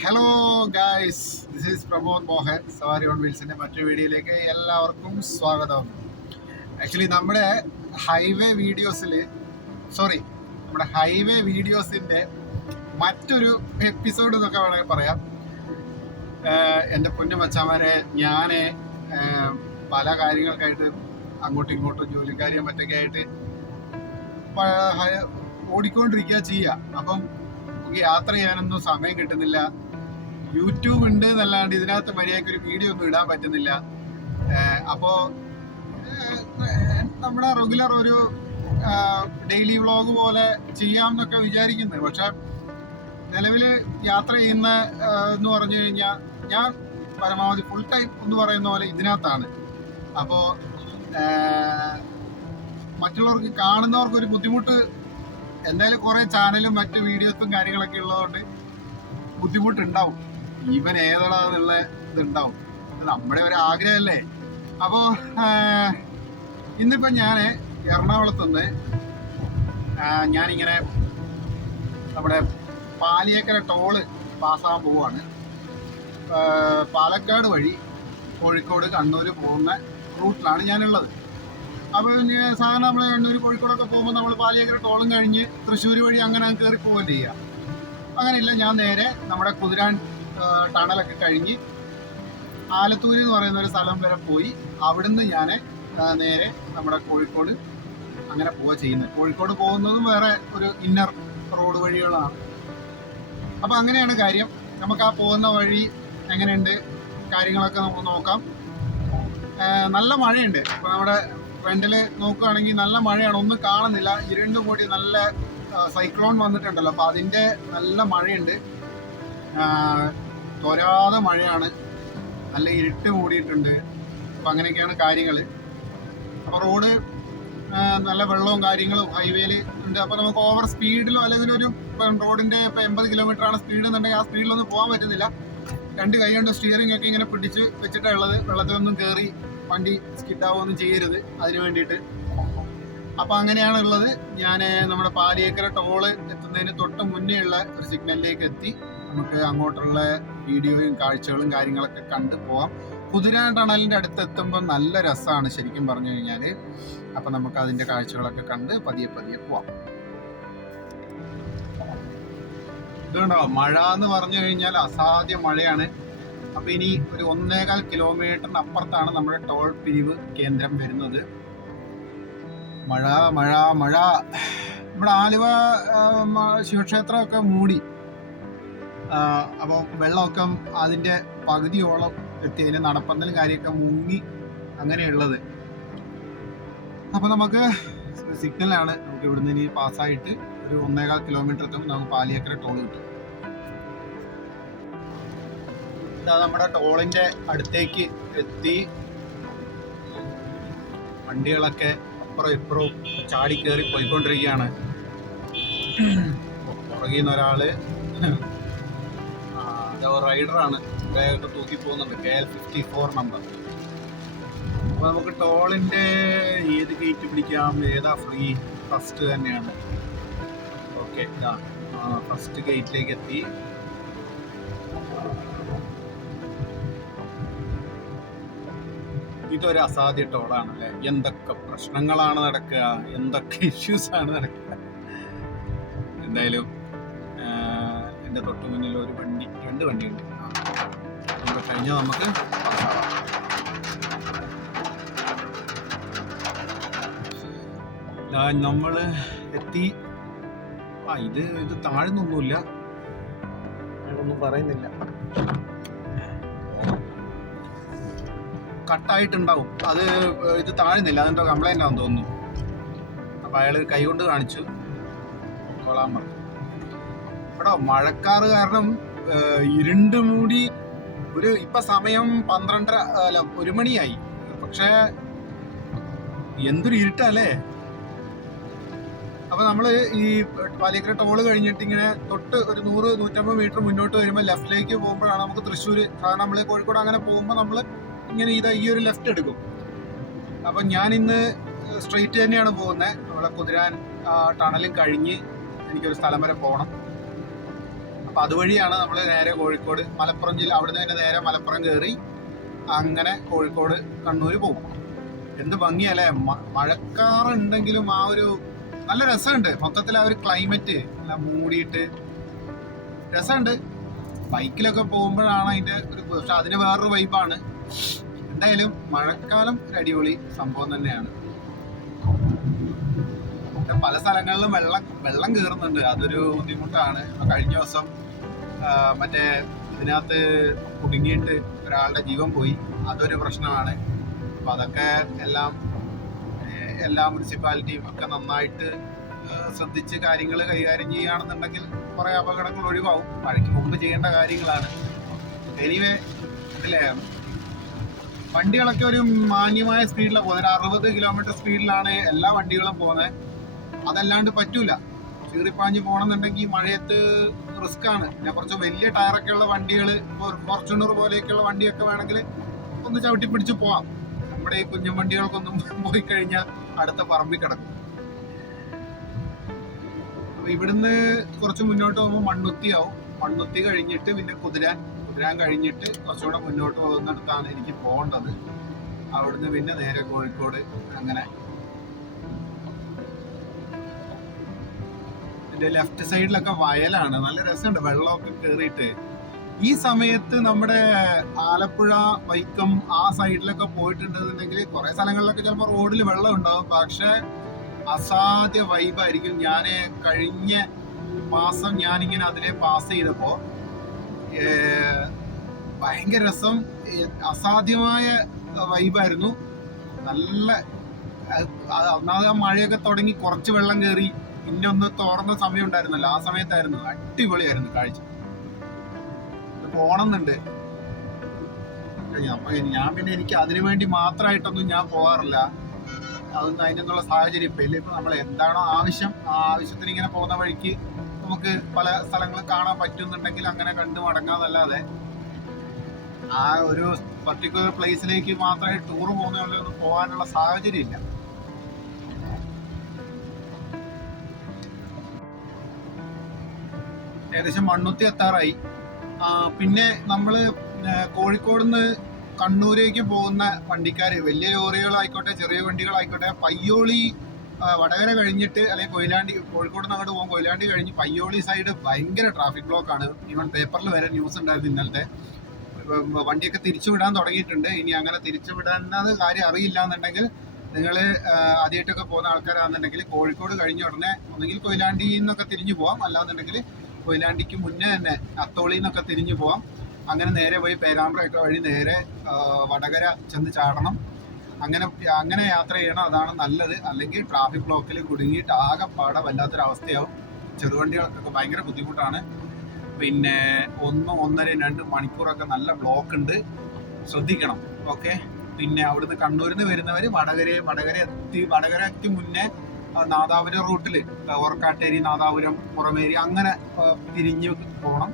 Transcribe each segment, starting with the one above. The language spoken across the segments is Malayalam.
Hello guys, this is Pramod Mohan. Savari on വീൽസിൻ്റെ മറ്റൊരു വീഡിയോയിലേക്ക് എല്ലാവർക്കും സ്വാഗതം. ആക്ച്വലി നമ്മുടെ ഹൈവേ വീഡിയോസിൻ്റെ മറ്റൊരു എപ്പിസോഡ് എന്നൊക്കെ വേണമെങ്കിൽ പറയാം. എൻ്റെ പൊന്നു മച്ചാമാരെ, ഞാൻ പല കാര്യങ്ങൾക്കായിട്ട് അങ്ങോട്ടും ഇങ്ങോട്ടും ജോലിക്കാരെയും മറ്റൊക്കെ ആയിട്ട് ഓടിക്കൊണ്ടിരിക്കുക ചെയ്യുക. അപ്പം യാത്ര ചെയ്യാനൊന്നും സമയം കിട്ടുന്നില്ല. യൂട്യൂബ് ഉണ്ട് എന്നല്ലാണ്ട് ഇതിനകത്ത് മര്യാദയ്ക്ക് ഒരു വീഡിയോ ഒന്നും ഇടാൻ പറ്റുന്നില്ല. അപ്പോൾ നമ്മുടെ റെഗുലർ ഒരു ഡെയിലി വ്ളോഗ് പോലെ ചെയ്യാമെന്നൊക്കെ വിചാരിക്കുന്നത്. പക്ഷെ നിലവിൽ യാത്ര ചെയ്യുന്ന എന്ന് പറഞ്ഞു കഴിഞ്ഞാൽ ഞാൻ പരമാവധി ഫുൾ ടൈം എന്ന് പറയുന്ന പോലെ ഇതിനകത്താണ്. അപ്പോൾ മറ്റുള്ളവർക്ക് കാണുന്നവർക്കൊരു ബുദ്ധിമുട്ട്, എന്തായാലും കുറേ ചാനലും മറ്റു വീഡിയോസും കാര്യങ്ങളൊക്കെ ഉള്ളതുകൊണ്ട് ബുദ്ധിമുട്ടുണ്ടാവും. ഈവൻ ഏതാണെന്നുള്ള ഇതുണ്ടാവും. നമ്മുടെ ഒരു ആഗ്രഹമല്ലേ. അപ്പോൾ ഇന്നിപ്പോൾ ഞാൻ എറണാകുളത്തുനിന്ന് ഞാനിങ്ങനെ നമ്മുടെ പാലിയേക്കര ടോള് പാസ്സാകാൻ പോവുകയാണ്. പാലക്കാട് വഴി കോഴിക്കോട് കണ്ണൂർ പോകുന്ന റൂട്ടിലാണ് ഞാനുള്ളത്. അപ്പോൾ സാധാരണ നമ്മൾ കണ്ണൂർ കോഴിക്കോടൊക്കെ പോകുമ്പോൾ നമ്മൾ പാലിയേക്കര ടോളും കഴിഞ്ഞ് തൃശ്ശൂർ വഴി അങ്ങനെ കയറി പോവുകയും ചെയ്യുക. അങ്ങനെയില്ല, ഞാൻ നേരെ നമ്മുടെ കുതിരാൻ ടണലൊക്കെ കഴിഞ്ഞ് ആലത്തൂർ എന്ന് പറയുന്ന ഒരു സ്ഥലം വരെ പോയി അവിടുന്ന് ഞാൻ നേരെ നമ്മുടെ കോഴിക്കോട് അങ്ങനെ പോവുക ചെയ്യുന്നത്. കോഴിക്കോട് പോകുന്നതും വേറെ ഒരു ഇന്നർ റോഡ് വഴികളാണ്. അപ്പോൾ അങ്ങനെയാണ് കാര്യം. നമുക്ക് ആ പോകുന്ന വഴി എങ്ങനെയുണ്ട് കാര്യങ്ങളൊക്കെ നമുക്ക് നോക്കാം. നല്ല മഴയുണ്ട്. ഇപ്പോൾ നമ്മുടെ ഫ്രണ്ടിൽ നോക്കുകയാണെങ്കിൽ നല്ല മഴയാണ്, ഒന്നും കാണുന്നില്ല. ഇരുണ്ട് കൂടി നല്ല സൈക്ലോൺ വന്നിട്ടുണ്ടല്ലോ, അപ്പോൾ അതിൻ്റെ നല്ല മഴയുണ്ട്. തോരാതെ മഴയാണ്, നല്ല ഇരുട്ട് മൂടിയിട്ടുണ്ട്. അപ്പം അങ്ങനെയൊക്കെയാണ് കാര്യങ്ങൾ. അപ്പോൾ റോഡ് നല്ല വെള്ളവും കാര്യങ്ങളും ഹൈവേയിൽ ഉണ്ട്. അപ്പോൾ നമുക്ക് ഓവർ സ്പീഡിലോ അല്ലെങ്കിൽ ഒരു റോഡിൻ്റെ ഇപ്പോൾ 80 കിലോമീറ്ററാണ് സ്പീഡ് എന്നുണ്ടെങ്കിൽ ആ സ്പീഡിലൊന്നും പോകാൻ പറ്റുന്നില്ല. രണ്ട് കൈ കൊണ്ട് സ്റ്റിയറിംഗ് ഒക്കെ ഇങ്ങനെ പിടിച്ച് വെച്ചിട്ടാണ് ഉള്ളത്. വെള്ളത്തിലൊന്നും കയറി വണ്ടി സ്കിഡാവുകയൊന്നും ചെയ്യരുത്, അതിന് വേണ്ടിയിട്ട്. അപ്പോൾ അങ്ങനെയാണ് ഉള്ളത്. ഞാൻ നമ്മുടെ പാലിയേക്കര ടോള് എത്തുന്നതിന് തൊട്ട് മുന്നേ ഉള്ള ഒരു സിഗ്നലിലേക്ക് എത്തി. നമുക്ക് അങ്ങോട്ടുള്ള വീഡിയോയും കാഴ്ചകളും കാര്യങ്ങളൊക്കെ കണ്ടു പോവാം. കുതിരാൻ ടണലിൻ്റെ അടുത്ത് എത്തുമ്പോൾ നല്ല രസമാണ് ശരിക്കും പറഞ്ഞു കഴിഞ്ഞാൽ. അപ്പം നമുക്ക് അതിൻ്റെ കാഴ്ചകളൊക്കെ കണ്ട് പതിയെ പോവാം. ഇതുണ്ടോ, മഴ എന്ന് പറഞ്ഞു കഴിഞ്ഞാൽ അസാധ്യ മഴയാണ്. അപ്പോൾ ഇനി ഒരു 1.25 കിലോമീറ്ററിന് അപ്പുറത്താണ് നമ്മുടെ ടോൾ പിരിവ് കേന്ദ്രം വരുന്നത്. മഴ മഴ മഴ. ഇവിടെ ആലുവ ശിവക്ഷേത്രമൊക്കെ മൂടി. അപ്പോൾ വെള്ളമൊക്കെ അതിൻ്റെ പകുതിയോളം എത്തി. അതിൻ്റെ നടപ്പന്തലും കാര്യമൊക്കെ മുങ്ങി അങ്ങനെയുള്ളത്. അപ്പോൾ നമുക്ക് സിഗ്നലാണ്. നമുക്ക് ഇവിടുന്ന് ഇനി പാസ്സായിട്ട് ഒരു 1.25 കിലോമീറ്റർ എത്തുമ്പോൾ നമുക്ക് പാലിയേക്കര ടോൾ കിട്ടും. ഇതാ നമ്മുടെ ടോളിൻ്റെ അടുത്തേക്ക് എത്തി. വണ്ടികളൊക്കെ അപ്പുറം ഇപ്പുറവും ചാടി കയറി പോയിക്കൊണ്ടിരിക്കുകയാണ്. പുറകിൽ നിന്ന് ഒരാള് റൈഡറാണ്, ബാഗൊക്കെ തൂക്കി പോകുന്നുണ്ട്. KL 54 number. അപ്പോൾ നമുക്ക് ടോളിൻ്റെ ഏത് ഗേറ്റ് പിടിക്കാം, ഏതാ ഫ്രീ? ഫസ്റ്റ് തന്നെയാണ്. ഓക്കെ, ഫസ്റ്റ് ഗേറ്റിലേക്ക് എത്തി. ഇതൊരു അസാധ്യ ടോളാണല്ലേ. എന്തൊക്കെ പ്രശ്നങ്ങളാണ് നടക്കുക, എന്തൊക്കെ ഇഷ്യൂസാണ് നടക്കുക. എന്തായാലും എൻ്റെ തൊട്ട് മുന്നിൽ ഒരു വണ്ടി, 2 വണ്ടിയുണ്ട്. നമുക്ക് കഴിഞ്ഞാൽ നമുക്ക് നമ്മൾ എത്തി. ഇത് താഴ്ന്നൊന്നുമില്ല, ഞാനൊന്നും പറയുന്നില്ല. കട്ടായിട്ടുണ്ടാവും, അത് ഇത് താഴ്ന്നില്ല, അതെന്തോ കംപ്ലൈൻ്റ് ആണെന്ന് തോന്നുന്നു. അപ്പോൾ അയാൾ കൈകൊണ്ട് കാണിച്ചു കൊള്ളാൻ പറഞ്ഞു. ഇവിടെ മഴക്കാറ് കാരണം ഇരുണ്ട് മൂടി. ഇപ്പം സമയം 1 മണിയായി. പക്ഷേ എന്തൊരു ഇരുട്ടല്ലേ. അപ്പോൾ നമ്മൾ ഈ പാലിയേക്കര ടോള് കഴിഞ്ഞിട്ട് ഇങ്ങനെ തൊട്ട് ഒരു 100-150 മീറ്റർ മുന്നോട്ട് വരുമ്പോൾ ലെഫ്റ്റിലേക്ക് പോകുമ്പോഴാണ് നമുക്ക് തൃശ്ശൂർ. കാരണം നമ്മൾ കോഴിക്കോട് അങ്ങനെ പോകുമ്പോൾ നമ്മൾ ഇങ്ങനെ ഈ ഒരു ലെഫ്റ്റ് എടുക്കും. അപ്പം ഞാൻ ഇന്ന് സ്ട്രെയിറ്റ് തന്നെയാണ് പോകുന്നത്. നമ്മളെ കുതിരാൻ ടണലും കഴിഞ്ഞ് എനിക്കൊരു സ്ഥലം വരെ പോകണം. അപ്പം അതുവഴിയാണ് നമ്മൾ നേരെ കോഴിക്കോട് മലപ്പുറം ജില്ല, അവിടുന്ന് തന്നെ നേരെ മലപ്പുറം കയറി അങ്ങനെ കോഴിക്കോട് കണ്ണൂർ പോകും. എന്ത് ഭംഗിയല്ലേ, മഴക്കാറുണ്ടെങ്കിലും ആ ഒരു നല്ല രസമുണ്ട്. മൊത്തത്തിൽ ആ ഒരു ക്ലൈമറ്റ് നല്ല മൂടിയിട്ട് രസമുണ്ട്. ബൈക്കിലൊക്കെ പോകുമ്പോഴാണ് അതിൻ്റെ ഒരു, പക്ഷെ അതിന് വേറൊരു വൈബാണ്. എന്തായാലും മഴക്കാലം ഒരു അടിപൊളി സംഭവം തന്നെയാണ്. പല സ്ഥലങ്ങളിലും വെള്ളം കയറുന്നുണ്ട്, അതൊരു ബുദ്ധിമുട്ടാണ്. കഴിഞ്ഞ ദിവസം മറ്റേ ഇതിനകത്ത് കുടുങ്ങിയിട്ട് ഒരാളുടെ ജീവൻ പോയി, അതൊരു പ്രശ്നമാണ്. അപ്പം അതൊക്കെ എല്ലാ മുനിസിപ്പാലിറ്റിയും ഒക്കെ നന്നായിട്ട് ശ്രദ്ധിച്ച് കാര്യങ്ങൾ കൈകാര്യം ചെയ്യുകയാണെന്നുണ്ടെങ്കിൽ കുറേ അപകടങ്ങൾ ഒഴിവാകും. മഴയ്ക്ക് മുമ്പ് ചെയ്യേണ്ട കാര്യങ്ങളാണ്. എനിവേ ഇതിലെ വണ്ടികളൊക്കെ ഒരു മാന്യമായ സ്പീഡിലാണ് പോകുന്നത്. 60 കിലോമീറ്റർ സ്പീഡിലാണ് എല്ലാ വണ്ടികളും പോകുന്നത്. അതല്ലാണ്ട് പറ്റൂല, ചീറിപ്പാഞ്ഞ് പോകണമെന്നുണ്ടെങ്കിൽ മഴയത്ത് റിസ്ക് ആണ്. പിന്നെ കുറച്ച് വലിയ ടയറൊക്കെ ഉള്ള വണ്ടികൾ, ഫോർച്യൂണർ പോലെയൊക്കെയുള്ള വണ്ടിയൊക്കെ വേണമെങ്കിൽ ഒന്ന് ചവിട്ടി പിടിച്ച് പോവാം. നമ്മുടെ ഈ കുഞ്ഞൻ വണ്ടികൾക്കൊന്നും പോയി കഴിഞ്ഞാൽ അടുത്ത പറമ്പിൽ കിടക്കും. ഇവിടുന്ന് കുറച്ച് മുന്നോട്ട് പോകുമ്പോൾ മണ്ണുത്തിയാവും. മണ്ണുത്തി കഴിഞ്ഞിട്ട് പിന്നെ കുതിരാൻ കഴിഞ്ഞിട്ട് കുറച്ചുകൂടെ മുന്നോട്ട് പോകുന്നിടത്താണ് എനിക്ക് പോകേണ്ടത്. അവിടുന്ന് പിന്നെ നേരെ കോഴിക്കോട്. അങ്ങനെ ഇതിന്റെ ലെഫ്റ്റ് സൈഡിലൊക്കെ വയലാണ്, നല്ല രസമുണ്ട് വെള്ളമൊക്കെ കയറിയിട്ട്. ഈ സമയത്ത് നമ്മുടെ ആലപ്പുഴ, വൈക്കം ആ സൈഡിലൊക്കെ പോയിട്ടുണ്ടെന്നുണ്ടെങ്കിൽ കുറെ സ്ഥലങ്ങളിലൊക്കെ ചിലപ്പോൾ റോഡിൽ വെള്ളം ഉണ്ടാവും, പക്ഷെ അസാധ്യ വൈബായിരിക്കും. ഞാൻ കഴിഞ്ഞ മാസം ഞാനിങ്ങനെ അതിലെ പാസ് ചെയ്തപ്പോൾ ഭയങ്കര രസം, അസാധ്യമായ വൈബായിരുന്നു. നല്ല ഒന്നാമത് ആ മഴയൊക്കെ തുടങ്ങി കുറച്ച് വെള്ളം കയറി, പിന്നെ ഒന്ന് തുറന്ന സമയം ഉണ്ടായിരുന്നല്ലോ, ആ സമയത്തായിരുന്നു അടിപൊളിയായിരുന്നു കാഴ്ച. പോണമെന്നുണ്ട്. അപ്പൊ എനിക്ക് അതിനു വേണ്ടി മാത്രമായിട്ടൊന്നും ഞാൻ പോകാറില്ല. അതൊന്നും അതിനുള്ള സാഹചര്യം ഇപ്പൊ ഇല്ല. ഇപ്പൊ നമ്മൾ എന്താണോ ആവശ്യം, ആ ആവശ്യത്തിന് ഇങ്ങനെ പോകുന്ന വഴിക്ക് നമുക്ക് പല സ്ഥലങ്ങളും കാണാൻ പറ്റുന്നുണ്ടെങ്കിൽ അങ്ങനെ കണ്ടു മടങ്ങാന്നല്ലാതെ ആ ഒരു പർട്ടിക്കുലർ പ്ലേസിലേക്ക് മാത്രമായി ടൂർ പോകുന്ന പോലെ ഒന്നും പോകാനുള്ള സാഹചര്യം ഇല്ല. ഏകദേശം മണ്ണുത്തി എത്താറായി. പിന്നെ നമ്മൾ കോഴിക്കോട് നിന്ന് കണ്ണൂരേക്ക് പോകുന്ന വണ്ടിക്കാർ, വലിയ ലോറികളായിക്കോട്ടെ ചെറിയ വണ്ടികളായിക്കോട്ടെ, പയ്യോളി വടകര കഴിഞ്ഞിട്ട് അല്ലെങ്കിൽ കൊയിലാണ്ടി, കോഴിക്കോട് നിന്ന് അങ്ങോട്ട് പോകും, കൊയിലാണ്ടി കഴിഞ്ഞ് പയ്യോളി സൈഡ് ഭയങ്കര ട്രാഫിക് ബ്ലോക്കാണ്. ഈവൻ പേപ്പറിൽ വരെ ന്യൂസ് ഉണ്ടായിരുന്നു ഇന്നലത്തെ. വണ്ടിയൊക്കെ തിരിച്ചുവിടാൻ തുടങ്ങിയിട്ടുണ്ട്. ഇനി അങ്ങനെ തിരിച്ചുവിടാൻ കാര്യം അറിയില്ല എന്നുണ്ടെങ്കിൽ, നിങ്ങൾ ആദ്യമായിട്ടൊക്കെ പോകുന്ന ആൾക്കാരാണെന്നുണ്ടെങ്കിൽ കോഴിക്കോട് കഴിഞ്ഞ ഉടനെ ഒന്നെങ്കിൽ കൊയിലാണ്ടിയിൽ നിന്നൊക്കെ തിരിഞ്ഞു പോകാം, അല്ലാന്നുണ്ടെങ്കിൽ കൊയിലാണ്ടിക്ക് മുന്നേ തന്നെ അത്തോളിയിൽ നിന്നൊക്കെ തിരിഞ്ഞു പോകാം. അങ്ങനെ നേരെ പോയി പേരാമ്പ്രയൊക്കെ വഴി നേരെ വടകര ചെന്ന് ചാടണം. അങ്ങനെ യാത്ര ചെയ്യണം, അതാണ് നല്ലത്. അല്ലെങ്കിൽ ട്രാഫിക് ബ്ലോക്കിൽ കുടുങ്ങിയിട്ട് ആകെപ്പാടെ വല്ലാത്തൊരവസ്ഥയാവും. ചെറുവണ്ടികൾക്കൊക്കെ ഭയങ്കര ബുദ്ധിമുട്ടാണ്. പിന്നെ 1, 1.5, 2 മണിക്കൂറൊക്കെ നല്ല ബ്ലോക്ക് ഉണ്ട്, ശ്രദ്ധിക്കണം. ഓക്കെ. പിന്നെ അവിടുന്ന് കണ്ണൂരിൽ നിന്ന് വരുന്നവർ വടകരയ്ക്ക് മുന്നേ നാദാപുരം റൂട്ടിൽ ഓർക്കാട്ടേരി, നാദാപുരം, പുറമേരി അങ്ങനെ തിരിഞ്ഞ് പോകണം.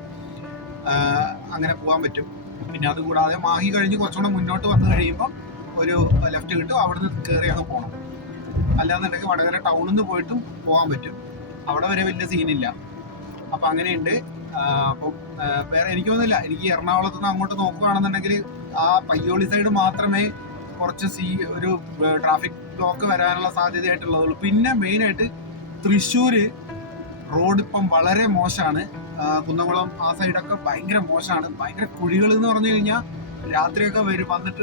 അങ്ങനെ പോകാൻ പറ്റും. പിന്നെ അതുകൂടാതെ മാഹി കഴിഞ്ഞ് കുറച്ചുകൂടെ മുന്നോട്ട് വന്നു കഴിയുമ്പോൾ ഒരു ലെഫ്റ്റ് കിട്ടും, അവിടുന്ന് കയറിയാണ് പോകണം. അല്ലാന്നുണ്ടെങ്കിൽ വടകര ടൗണിൽ നിന്ന് പോയിട്ടും പോകാൻ പറ്റും. അവിടെ വരെ വലിയ സീനില്ല. അപ്പം അങ്ങനെയുണ്ട്. അപ്പം വേറെ എനിക്ക് തോന്നുന്നില്ല, എനിക്ക് എറണാകുളത്ത് നിന്ന് അങ്ങോട്ട് നോക്കുകയാണെന്നുണ്ടെങ്കിൽ ആ പയ്യോളി സൈഡ് മാത്രമേ കുറച്ച് ഒരു ട്രാഫിക് ബ്ലോക്ക് വരാനുള്ള സാധ്യതയായിട്ടുള്ളതുള്ളൂ. പിന്നെ മെയിനായിട്ട് തൃശ്ശൂര് റോഡ് ഇപ്പം വളരെ മോശമാണ്. കുന്നംകുളം ആ സൈഡൊക്കെ ഭയങ്കര മോശമാണ്. ഭയങ്കര കുഴികൾ എന്ന് പറഞ്ഞു കഴിഞ്ഞാൽ രാത്രിയൊക്കെ വന്നിട്ട്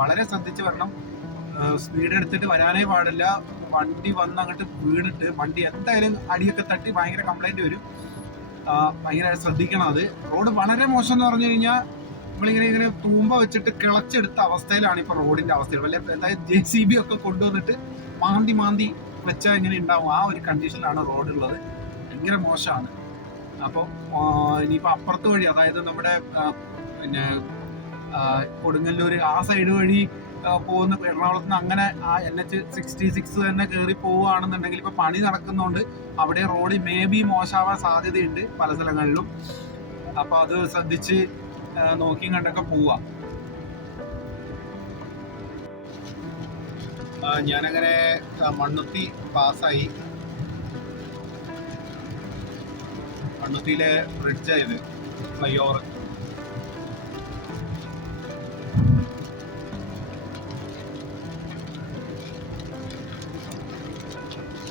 വളരെ ശ്രദ്ധിച്ച് വരണം. സ്പീഡ് എടുത്തിട്ട് വരാനേ പാടില്ല. വണ്ടി വന്ന് അങ്ങോട്ട് വീണിട്ട് വണ്ടി എന്തായാലും അടിയൊക്കെ തട്ടി ഭയങ്കര കംപ്ലൈൻറ്റ് വരും. ഭയങ്കര ശ്രദ്ധിക്കണം. അത് റോഡ് വളരെ മോശം എന്ന് പറഞ്ഞു കഴിഞ്ഞാൽ നമ്മളിങ്ങനെ തൂമ്പ വെച്ചിട്ട് കിളച്ചെടുത്ത അവസ്ഥയിലാണ് ഇപ്പോൾ റോഡിൻ്റെ അവസ്ഥ. അതായത് JCB ഒക്കെ കൊണ്ടുവന്നിട്ട് മാന്തി വെച്ചാൽ ഇങ്ങനെ ഉണ്ടാവും. ആ ഒരു കണ്ടീഷനിലാണ് റോഡുള്ളത്. ഭയങ്കര മോശമാണ്. അപ്പോൾ ഇനിയിപ്പോൾ അപ്പുറത്ത് വഴി, അതായത് നമ്മുടെ പിന്നെ കൊടുങ്ങല്ലൂർ ആ സൈഡ് വഴി പോകുന്ന എറണാകുളത്ത് നിന്ന് അങ്ങനെ ആ NH66 തന്നെ കയറി പോവുകയാണെന്നുണ്ടെങ്കിൽ ഇപ്പോൾ പണി നടക്കുന്നതുകൊണ്ട് അവിടെ റോഡ് മേബി മോശമാവാൻ സാധ്യതയുണ്ട് പല സ്ഥലങ്ങളിലും. അപ്പോൾ അത് ശ്രദ്ധിച്ച് നോക്കിയും കണ്ടൊക്കെ പോവുക. ഞാനങ്ങനെ മണ്ണുത്തി പാസ്സായി. കണ്ണുത്തിയിലെ ബ്രിഡ്ജായത്, ഫ്ലൈ ഓവർ.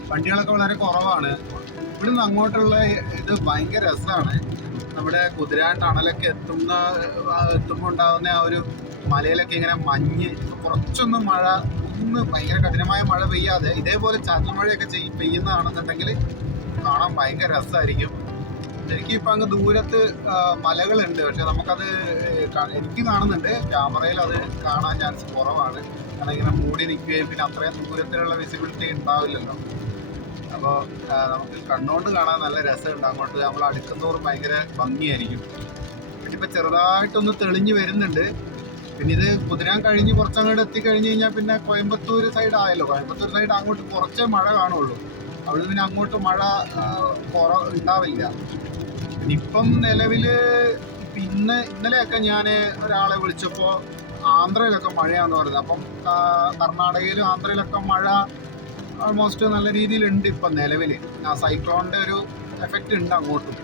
വണ്ടികളൊക്കെ വളരെ കുറവാണ്. ഇവിടുന്ന് അങ്ങോട്ടുള്ള ഇത് ഭയങ്കര രസമാണ്. നമ്മുടെ കുതിരാൻ ടണലൊക്കെ എത്തുമ്പോൾ ഉണ്ടാകുന്ന ആ ഒരു മലയിലൊക്കെ ഇങ്ങനെ മഞ്ഞ്, കുറച്ചൊന്നും മഴ, ഒന്ന് ഭയങ്കര കഠിനമായ മഴ പെയ്യാതെ ഇതേപോലെ ചാറ്റൽ മഴയൊക്കെ പെയ്യുന്നതാണെന്നുണ്ടെങ്കിൽ കാണാൻ ഭയങ്കര രസമായിരിക്കും. എനിക്കിപ്പോൾ അങ്ങ് ദൂരത്ത് മലകളുണ്ട്, പക്ഷെ നമുക്കത് എനിക്ക് കാണുന്നുണ്ട്, ക്യാമറയിൽ അത് കാണാൻ ചാൻസ് കുറവാണ്. കാരണം ഇങ്ങനെ മൂടി നിൽക്കുകയും പിന്നെ അത്രയും ദൂരത്തിലുള്ള വിസിബിലിറ്റി ഉണ്ടാവില്ലല്ലോ. അപ്പോൾ നമുക്ക് കണ്ണുകൊണ്ട് കാണാൻ നല്ല രസമുണ്ട്. അങ്ങോട്ട് നമ്മൾ അടുക്കുന്നതോറും ഭയങ്കര ഭംഗിയായിരിക്കും. ഇനിയിപ്പോൾ ചെറുതായിട്ടൊന്ന് തെളിഞ്ഞ് വരുന്നുണ്ട്. പിന്നെ ഇത് കുതിരാൻ കഴിഞ്ഞ് കുറച്ചങ്ങോട്ട് എത്തിക്കഴിഞ്ഞ് കഴിഞ്ഞാൽ പിന്നെ കോയമ്പത്തൂർ സൈഡ് ആയല്ലോ. കോയമ്പത്തൂർ സൈഡ് അങ്ങോട്ട് കുറച്ചേ മഴ കാണുള്ളൂ. അവിടെ പിന്നെ അങ്ങോട്ട് മഴ ഉണ്ടാവില്ല. ഇപ്പം നിലവിൽ ഇന്നലെയൊക്കെ ഞാൻ ഒരാളെ വിളിച്ചപ്പോൾ ആന്ധ്രയിലൊക്കെ മഴയാണെന്ന് പറയുന്നത്. അപ്പം കർണാടകയിലും ആന്ധ്രയിലൊക്കെ മഴ ഓൾമോസ്റ്റ് നല്ല രീതിയിലുണ്ട് ഇപ്പം നിലവിൽ. ആ സൈക്ലോണിൻ്റെ ഒരു എഫക്റ്റ് ഉണ്ട് അങ്ങോട്ടും.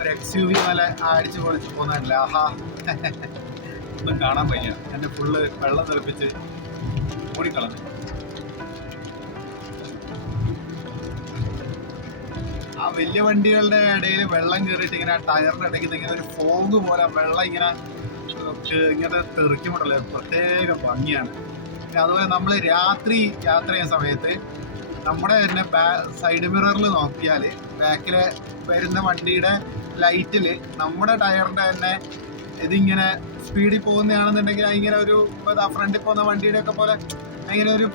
ഒരു XUV നല്ല അടിച്ച് പൊളിച്ച് പോകുന്നതല്ല, ആഹാ ഒന്നും കാണാൻ വയ്യ. എൻ്റെ ഫുള്ള് വെള്ളം തെറിപ്പിച്ച് മൂടിക്കളഞ്ഞു. ആ വലിയ വണ്ടികളുടെ ഇടയിൽ വെള്ളം കയറിയിട്ട് ഇങ്ങനെ ടയറിൻ്റെ ഇടയ്ക്ക് ഇങ്ങനെ ഒരു ഫോഗ് പോലെ വെള്ളം ഇങ്ങനെ തെറിക്കുമ്പോഴല്ലേ പ്രത്യേക ഭംഗിയാണ്. അതുപോലെ നമ്മൾ രാത്രി യാത്ര ചെയ്യുന്ന സമയത്ത് നമ്മുടെ തന്നെ സൈഡ് മിററിൽ നോക്കിയാൽ ബാക്കിലെ വരുന്ന വണ്ടിയുടെ ലൈറ്റിൽ നമ്മുടെ ടയറിൻ്റെ തന്നെ ഇതിങ്ങനെ സ്പീഡിൽ പോകുന്നതാണെന്നുണ്ടെങ്കിൽ അതിങ്ങനെ ഒരു ഫ്രണ്ടിൽ പോകുന്ന വണ്ടിയുടെ ഒക്കെ പോലെ ഇങ്ങനെ ഒരു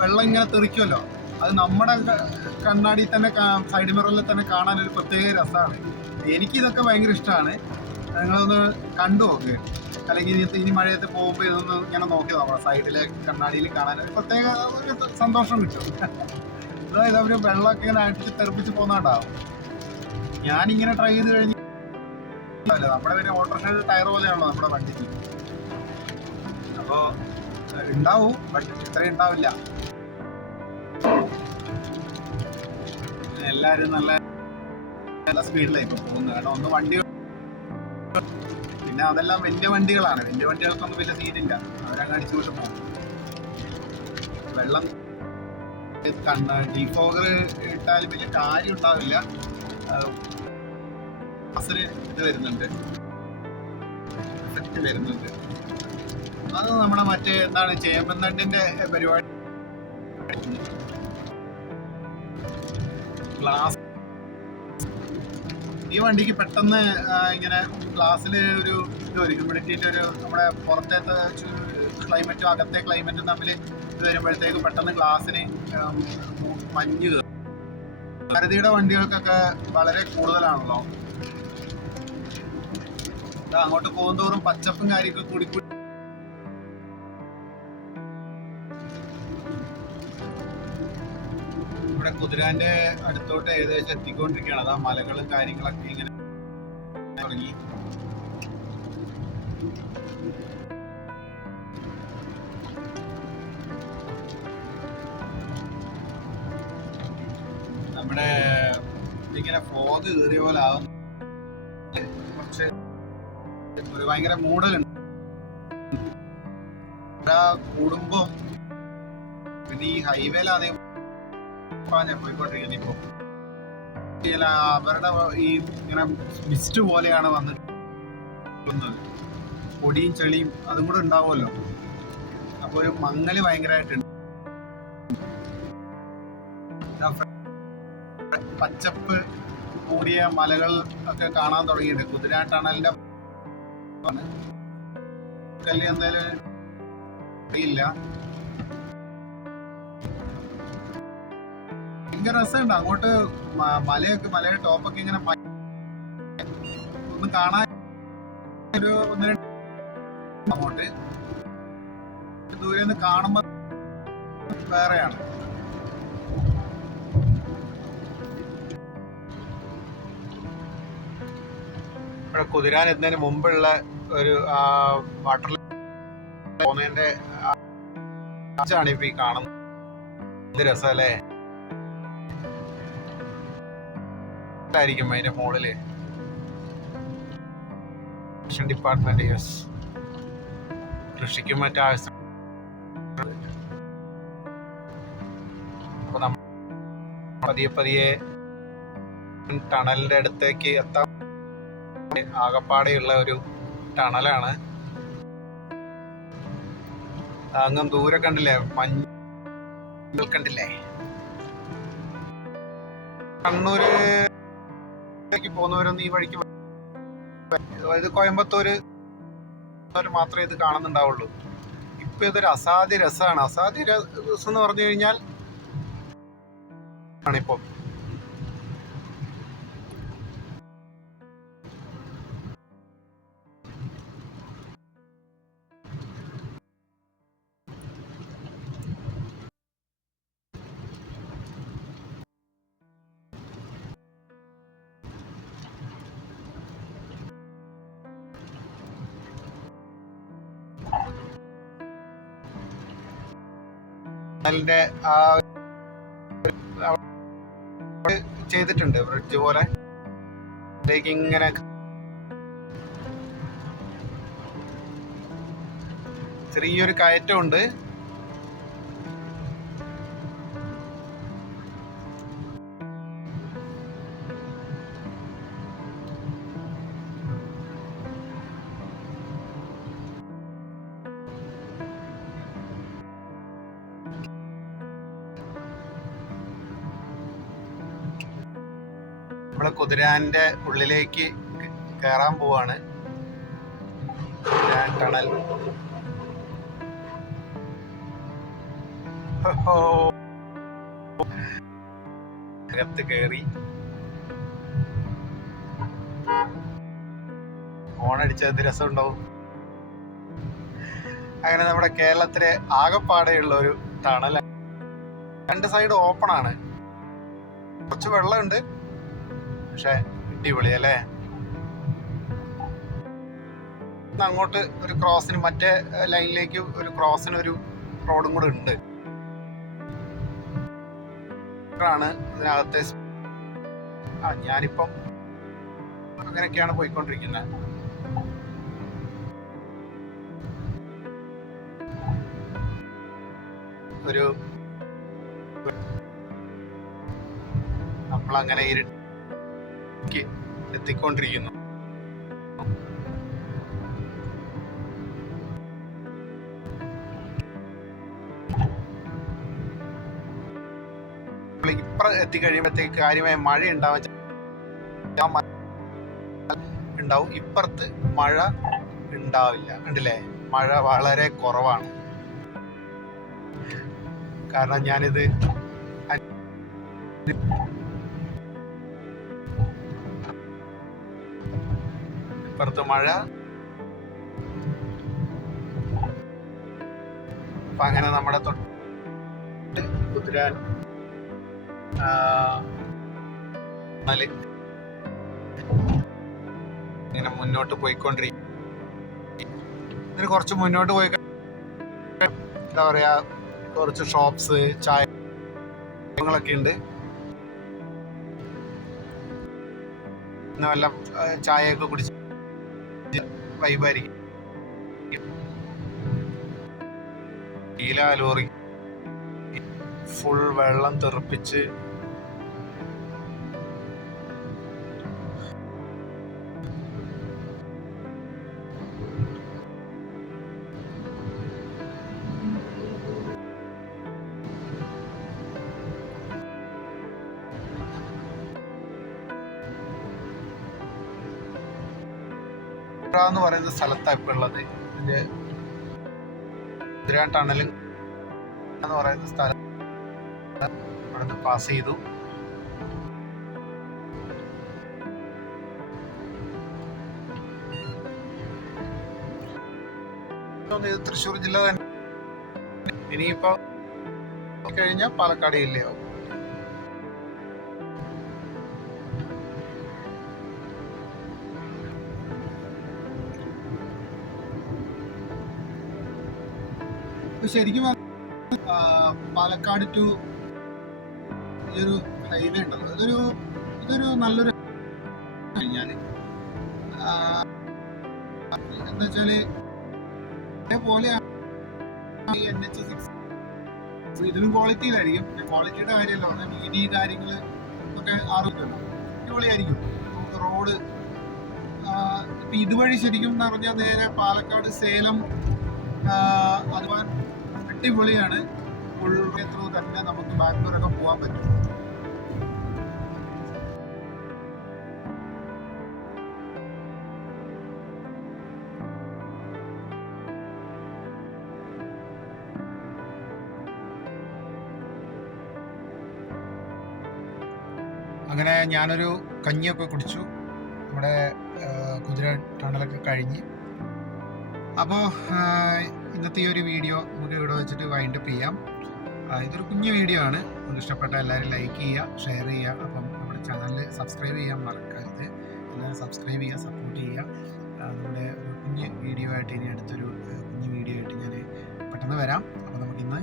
വെള്ളം ഇങ്ങനെ തെറിക്കുമല്ലോ. അത് നമ്മുടെ കണ്ണാടി തന്നെ സൈഡ് മിററിൽ തന്നെ കാണാൻ ഒരു പ്രത്യേക രസമാണ്. എനിക്കിതൊക്കെ ഭയങ്കര ഇഷ്ടമാണ്. നിങ്ങളൊന്ന് കണ്ടു നോക്ക്, അല്ലെങ്കിൽ ഇനി മഴയത്ത് പോകുമ്പോൾ ഇതൊന്ന് ഇങ്ങനെ നോക്കി നോക്കണം. സൈഡിലെ കണ്ണാടിയിൽ കാണാൻ ഒരു പ്രത്യേക ഒരു സന്തോഷം കിട്ടും. അതായത് അവർ വെള്ളമൊക്കെ ഇങ്ങനെ അടിച്ച് തെറിപ്പിച്ച് പോകുന്നുണ്ടാവും. ഞാനിങ്ങനെ ട്രൈ ചെയ്ത് കഴിഞ്ഞാൽ നമ്മുടെ പിന്നെ ഓട്ടോറിക്ഷ ടയർ പോലെയാണല്ലോ നമ്മുടെ വണ്ടിക്ക്. അപ്പോൾ ഉണ്ടാവും, ബട്ട് ഇത്രയും ഉണ്ടാവില്ല. എല്ലാവരും നല്ല നല്ല സ്പീഡിലാണ് ഇപ്പോൾ പോകുന്നത്. കാരണം ഒന്ന് വണ്ടി, പിന്നെ അതെല്ലാം വലിയ വണ്ടികളാണ്. വലിയ വണ്ടികൾക്കൊന്നും വലിയ സീനില്ല, അവരങ്ങ് അടിച്ചു വിട്ട് പോകും. വെള്ളം ഡീഫോഗർ ഇട്ടാലും വലിയ കാര്യം ഉണ്ടാവില്ല. ഇത് വരുന്നുണ്ട്, എഫക്റ്റ് വരുന്നുണ്ട്. അത് നമ്മുടെ മറ്റേ എന്താണ് ചേമ്പന്തണ്ടിന്റെ പരിപാടി. ഗ്ലാസ് ഈ വണ്ടിക്ക് പെട്ടെന്ന് ഇങ്ങനെ ഗ്ലാസ്സിൽ ഒരു ഇത് വരും, ഹ്യൂമിഡിറ്റിൻ്റെ ഒരു നമ്മുടെ പുറത്തേത്തെ ക്ലൈമറ്റും അകത്തെ ക്ലൈമറ്റും തമ്മിൽ ഇത് വരുമ്പോഴത്തേക്ക് പെട്ടെന്ന് ഗ്ലാസ്സിന് മഞ്ഞ് കയറും. ഭാരതിയുടെ വണ്ടികൾക്കൊക്കെ വളരെ കൂടുതലാണല്ലോ. അങ്ങോട്ട് പോകുന്തോറും പച്ചപ്പും കാര്യമൊക്കെ കൂടി ഇവിടെ കുതിരാന്റെ അടുത്തോട്ട് ഏകദേശം എത്തിക്കൊണ്ടിരിക്കുകയാണ്. അതാ മലകളും കാര്യങ്ങളൊക്കെ ഇങ്ങനെ തുടങ്ങി. നമ്മുടെ ഇങ്ങനെ ഫോഗ് കയറിയ പോലെ ആവുന്നു. കുറച്ച് ഒരു ഭയങ്കര മൂടലുണ്ട് കൂടുമ്പോ. പിന്നെ ഈ ഹൈവേയിലാതെ ഞാൻ പോയിക്കൊണ്ടിരിക്കുന്നത്. ഇപ്പൊ അവരുടെ ഈ ഇങ്ങനെ മിസ്റ്റ് പോലെയാണ് വന്നിട്ടുള്ളത്. പൊടിയും ചെളിയും അതും കൂടെ ഉണ്ടാവുമല്ലോ. അപ്പൊ ഒരു മങ്ങല് ഭയങ്കരമായിട്ടുണ്ട്. പച്ചപ്പ് കൂടിയ മലകൾ ഒക്കെ കാണാൻ തുടങ്ങിയിട്ടുണ്ട്. കുതിരാൻ ടണലിന്റെ കല്ല് എന്തായാലും അറിയില്ല. ഭയങ്കര രസമുണ്ട്. അങ്ങോട്ട് മലയുടെ ടോപ്പൊക്കെ ഇങ്ങനെ ഒന്ന് കാണാൻ ഒരു ഒന്ന് രണ്ട് അങ്ങോട്ട് ദൂരെ നിന്ന് കാണുമ്പോ വേറെയാണ്. ഇവിടെ കുതിരാൻ എത്തുന്നതിന് മുമ്പുള്ള ഒരു വാട്ടർ പോകുന്നതിന്റെ ഇപ്പൊ ഈ കാണുന്നത്. എന്ത് രസമല്ലേ ആയിരിക്കും അതിന്റെ മുകളില്. ഡിപ്പാർട്ട്മെന്റ് യെസ്, കൃഷിക്കും മറ്റാവശ്യം. അപ്പൊ നമ്മൾ പതിയെ ടണലിന്റെ അടുത്തേക്ക് എത്താൻ ആകപ്പാടെയുള്ള ഒരു ടണലാണ്. അങ്ങ് ദൂരെ കണ്ടില്ലേ മഞ്ഞ് കണ്ടില്ലേ. കണ്ണൂരിലേക്ക് പോകുന്നവരൊന്നും ഈ വഴിക്ക്, അതായത് കോയമ്പത്തൂര് മാത്രമേ ഇത് കാണുന്നുണ്ടാവുള്ളൂ. ഇപ്പൊ ഇതൊരു അസാധ്യ രസമാണ്. അസാധ്യ രസം എന്ന് പറഞ്ഞു കഴിഞ്ഞാൽ ആണിപ്പോ ടണലിന്റെ ആ ചെയ്തിട്ടുണ്ട് ബ്രിഡ്ജ് പോലെ. ഇങ്ങനെ ചെറിയൊരു കയറ്റമുണ്ട്. നമ്മള് കുതിരാന്റെ ഉള്ളിലേക്ക് കയറാൻ പോവാണ്. കുതിരാൻ ടണൽ. അകത്ത് കയറി ഓണടിച്ചത് രസം ഉണ്ടാവും. അങ്ങനെ നമ്മുടെ കേരളത്തിലെ ആകെപ്പാടെയുള്ള ഒരു ടണൽ. രണ്ട് സൈഡ് ഓപ്പൺ ആണ്, കുറച്ച് വെള്ളമുണ്ട്, പക്ഷെ അടിപൊളി അല്ലേ. അങ്ങോട്ട് ഒരു ക്രോസിന്, മറ്റേ ലൈനിലേക്ക് ഒരു ക്രോസിന് ഒരു റോഡും കൂടെ ഉണ്ട്. ാണ് ഇതിനകത്തെ. ഞാനിപ്പം അങ്ങനെയൊക്കെയാണ് പോയിക്കൊണ്ടിരിക്കുന്നത്. ഒരു നമ്മളങ്ങനെ എത്തിക്കൊണ്ടിരിക്കുന്നു. ഇപ്പുറം എത്തിക്കഴിയുമ്പോഴത്തേക്ക് കാര്യമായ മഴ ഉണ്ടാവും. ഇപ്പുറത്ത് മഴ ഉണ്ടാവില്ല. കണ്ടില്ലേ, മഴ വളരെ കുറവാണ്. കാരണം ഞാനിത് ഇപ്പുറത്ത് മഴ. അപ്പൊ അങ്ങനെ നമ്മുടെ തൊട്ട് കുതിരാൻ ഇങ്ങനെ മുന്നോട്ട് പോയിക്കൊണ്ടിരിക്കും. ഇതിന് കുറച്ച് മുന്നോട്ട് പോയി എന്താ പറയാ, കുറച്ച് ഷോപ്സ്, ചായങ്ങളൊക്കെ ഉണ്ട്. വല്ല ചായയൊക്കെ കുടിച്ച് വൈബായിരിക്കും. ലോറി ഫുൾ വെള്ളം തെറിപ്പിച്ച് എന്ന് പറയുന്ന സ്ഥലത്താണ് ഇപ്പൊ ഉള്ളത്. ഇതിന്റെ കുതിരാൻ ടണൽ എന്ന് പറയുന്ന സ്ഥലം അവിടെ പാസ് ചെയ്തു. ഇത് തൃശ്ശൂർ ജില്ല തന്നെ. ഇനിയിപ്പോ കഴിഞ്ഞാൽ പാലക്കാട് ജില്ലയാവും. ശരിക്കും പാലക്കാട് ടു ഈ ഒരു ഹൈവേ ഉണ്ടല്ലോ, ഇതൊരു നല്ലൊരു കഴിഞ്ഞാൽ എന്താ വെച്ചാല് അതേപോലെ NH6 ഇതിലും ക്വാളിറ്റിയിലായിരിക്കും. ക്വാളിറ്റിയുടെ കാര്യമല്ല പറഞ്ഞാൽ വീതി കാര്യങ്ങൾ ഒക്കെ അറിയില്ലല്ലോ, അടിപൊളിയായിരിക്കും. നമുക്ക് റോഡ് ഇപ്പം ഇതുവഴി ശരിക്കും എന്ന് പറഞ്ഞാൽ നേരെ പാലക്കാട് സേലം അതുപോലെ അടിപൊളിയാണ്. ഫുൾ ത്രൂ തന്നെ നമുക്ക് ബാംഗ്ലൂരൊക്കെ പോകാൻ പറ്റും. അങ്ങനെ ഞാനൊരു കഞ്ഞിയൊക്കെ കുടിച്ചു. നമ്മുടെ കുതിര ടണലൊക്കെ കഴിഞ്ഞ്. അപ്പോൾ ഇന്നത്തെ ഈ ഒരു വീഡിയോ നമുക്ക് ഇവിടെ വെച്ചിട്ട് വൈൻഡപ്പ് ചെയ്യാം. ഇതൊരു കുഞ്ഞു വീഡിയോ ആണ്. നിങ്ങൾക്ക് ഇഷ്ടപ്പെട്ട എല്ലാവരും ലൈക്ക് ചെയ്യുക, ഷെയർ ചെയ്യുക. അപ്പം നമ്മുടെ ചാനൽ സബ്സ്ക്രൈബ് ചെയ്യാൻ മറക്കരുത്. എല്ലാവരും സബ്സ്ക്രൈബ് ചെയ്യുക, സപ്പോർട്ട് ചെയ്യുക. നമ്മുടെ ഒരു കുഞ്ഞ് വീഡിയോ ആയിട്ട് ഇനി അടുത്തൊരു കുഞ്ഞു വീഡിയോ ആയിട്ട് ഞാൻ പെട്ടെന്ന് വരാം. അപ്പോൾ നമുക്കിന്ന്